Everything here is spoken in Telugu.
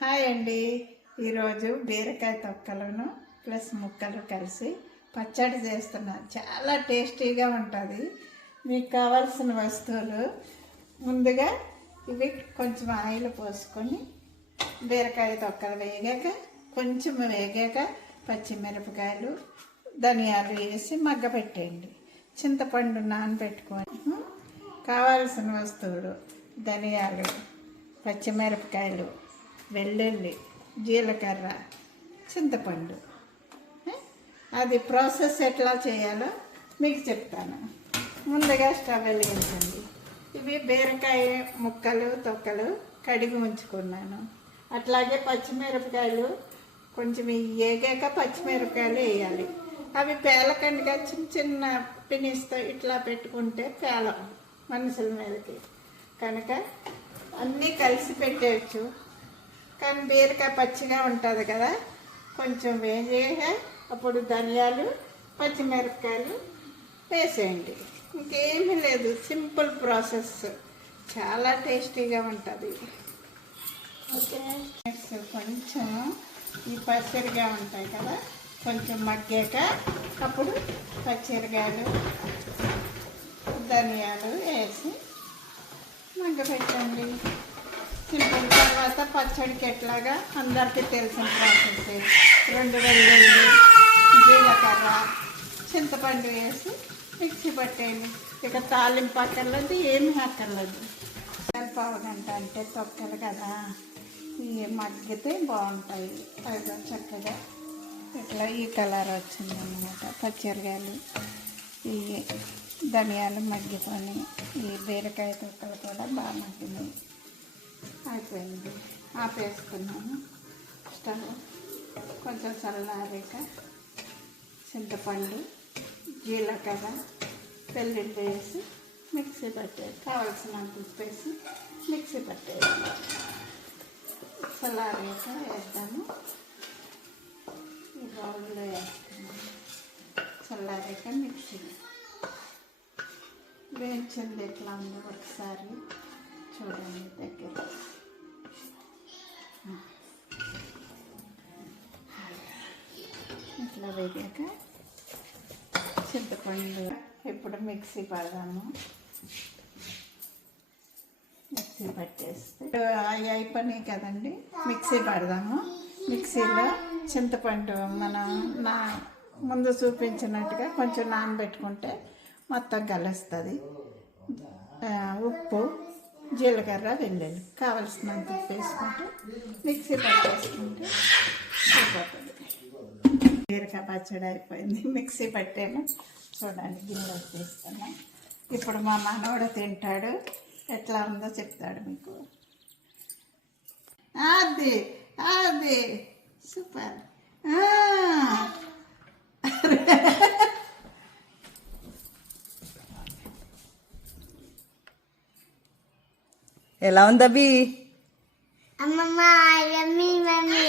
హాయ్ అండి. ఈరోజు బీరకాయ తొక్కలను ప్లస్ ముక్కలు కలిసి పచ్చడి చేస్తున్నాను. చాలా టేస్టీగా ఉంటుంది. మీకు కావాల్సిన వస్తువులు ముందుగా ఇవి కొంచెం ఆయిల్ పోసుకొని బీరకాయ తొక్కలు కొంచెం వేగాక పచ్చిమిరపకాయలు ధనియాలు వేసి మగ్గపెట్టేయండి. చింతపండు నానబెట్టుకొని కావాల్సిన వస్తువులు ధనియాలు, పచ్చిమిరపకాయలు, వెల్లుల్లి, జీలకర్ర, చింతపండు. అది ప్రాసెస్ ఎట్లా చేయాలో మీకు చెప్తాను. ముందుగా స్టవ్ వెలిగించండి. ఇవి బీరకాయ ముక్కలు తొక్కలు కడిగి ఉంచుకున్నాను. అట్లాగే పచ్చిమిరపకాయలు కొంచెం వేగాక పచ్చిమిరపకాయలు వేయాలి. అవి పేలకండిగా చిన్న చిన్న పినిస్తో ఇట్లా పెట్టుకుంటే పేలం మనుషుల మీదకి, కనుక అన్నీ కలిసి పెట్టేయచ్చు. కానీ బీరకాయ పచ్చిగా ఉంటుంది కదా, కొంచెం వేగాక అప్పుడు ధనియాలు పచ్చిమిరపకాయలు వేసేయండి. ఇంకేమీ లేదు, సింపుల్ ప్రాసెస్, చాలా టేస్టీగా ఉంటుంది. ఓకే, కొంచెం ఈ పచ్చిరగా ఉంటాయి కదా, కొంచెం మగ్గాక అప్పుడు పచ్చిరకాయలు ధనియాలు వేసి మగ్గపెట్టండి. సింపుల్. తర్వాత పచ్చడికి ఎట్లాగా అందరికీ తెలిసిన ప్రాసెస్, 2 వెల్లుల్లి, జీలకర్ర, చింతపండు వేసి మిక్సీ పట్టేయండి. ఇక తాలింపు అక్కర్లేదు, ఏమి అక్కర్లేదు. పావు గంట అంటే తొక్కలు కదా, ఇవి మగ్గితే బాగుంటాయి. అది చక్కగా ఇట్లా ఈ కలర్ వచ్చింది అన్నమాట. పచ్చిరకాయలు, ఈ ధనియాలు మగ్గిపోయి, ఈ బీరకాయ తొక్కలు కూడా బాగా మగ్గినాయి. అయిపోయింది, ఆపేసుకున్నాను. స్టవ్ కొంచెం చల్లారాక చింతపండు, జీలకర్ర, వెల్లుల్లి వేసి మిక్సీ పట్టేది. కావాల్సినంత ఉప్పు వేసి మిక్సీ పట్టేది. చల్లారాక వేద్దాము. ఈ బౌల్లో వేస్తున్నాను. చల్లారాక మిక్సీ వేయించింది ఎట్లా ఉందో ఒకసారి చూడండి దగ్గర. ఇట్లా వేగాక చింతపండు ఇప్పుడు మిక్సీ పడదాము. మిక్సీ పట్టేస్తే అవి అయిపోయినాయి కదండి, మిక్సీ పడదాము. మిక్సీలో చింతపండు మనం ముందు చూపించినట్టుగా కొంచెం నానబెట్టుకుంటే మొత్తం కలుస్తుంది. ఉప్పు, జీలకర్ర, వెల్లుల్లి కావలసినంత ఉప్పు వేసుకుంటే మిక్సీ పట్టేసుకుంటే అయిపోతుంది. బీరకాయ పచ్చడి అయిపోయింది. మిక్సీ పట్టాము చూడండి, గిన్నెలో తీసుకున్నాం. ఇప్పుడు మా మనవడు తింటాడు, ఎట్లా ఉందో చెప్తాడు మీకు. అది అది సూపర్. ఎలా ఉంది అబ్బి? అమ్మమ్మ, యమ్మీ మమ్మీ.